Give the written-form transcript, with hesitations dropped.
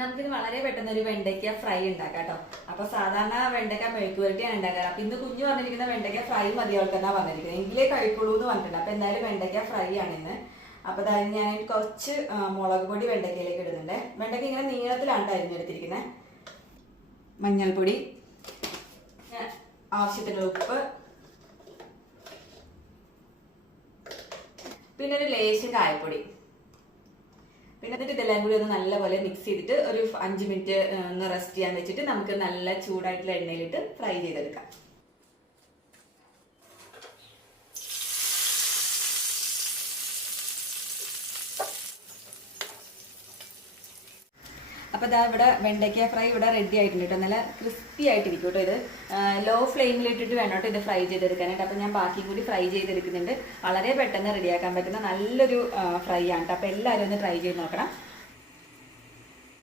നമുക്കിത് വളരെ പെട്ടെന്ന് ഒരു വെണ്ടയ്ക്ക ഫ്രൈ ഉണ്ടാക്കാം കേട്ടോ. അപ്പൊ സാധാരണ വെണ്ടയ്ക്ക മെഴുക്കുവരട്ടിയാണ് ഉണ്ടാക്കാറ്. അപ്പൊ ഇന്ന് കുഞ്ഞു പറഞ്ഞിരിക്കുന്ന വെണ്ടയ്ക്ക ഫ്രൈ മതി അവൾക്കെന്നാ പറഞ്ഞിരിക്കുന്നത്, എങ്കിലേ കഴിക്കുള്ളൂ എന്ന് പറഞ്ഞിട്ടുണ്ട്. അപ്പൊ എന്തായാലും വെണ്ടയ്ക്ക ഫ്രൈ ആണ് ഇന്ന്. അപ്പൊ അതായത് ഞാൻ കുറച്ച് മുളക് പൊടി വെണ്ടയ്ക്കയിലേക്ക് ഇടുന്നുണ്ട്. വെണ്ടയ്ക്ക ഇങ്ങനെ നീളത്തിലാണ് അരിഞ്ഞെടുത്തിരിക്കുന്നത്. മഞ്ഞൾപ്പൊടി, ആവശ്യത്തിനുള്ള ഉപ്പ്, പിന്നെ ഒരു ലേശം കായപ്പൊടി. പിന്നെ എന്നിട്ട് ഇതെല്ലാം കൂടി ഒന്ന് നല്ലപോലെ മിക്സ് ചെയ്തിട്ട് ഒരു 5 മിനിറ്റ് ഒന്ന് റെസ്റ്റ് ചെയ്യാൻ വെച്ചിട്ട് നമുക്ക് നല്ല ചൂടായിട്ടുള്ള എണ്ണയിലിട്ട് ഫ്രൈ ചെയ്തെടുക്കാം. അപ്പോൾ ഇതാ ഇവിടെ വെണ്ടയ്ക്ക ഫ്രൈ ഇവിടെ റെഡി ആയിട്ടുണ്ട് കേട്ടോ. നല്ല ക്രിസ്പി ആയിട്ടിരിക്കും കേട്ടോ. ഇത് ലോ ഫ്ലെയിമിലിട്ടിട്ട് വേണം കേട്ടോ ഇത് ഫ്രൈ ചെയ്തെടുക്കാനായിട്ട്. അപ്പോൾ ഞാൻ ബാക്കിയും കൂടി ഫ്രൈ ചെയ്തെടുക്കുന്നുണ്ട്. വളരെ പെട്ടെന്ന് റെഡിയാക്കാൻ പറ്റുന്ന നല്ലൊരു ഫ്രൈ ആണ് കേട്ടോ. അപ്പോൾ എല്ലാവരും ഒന്ന് ട്രൈ ചെയ്ത് നോക്കണം.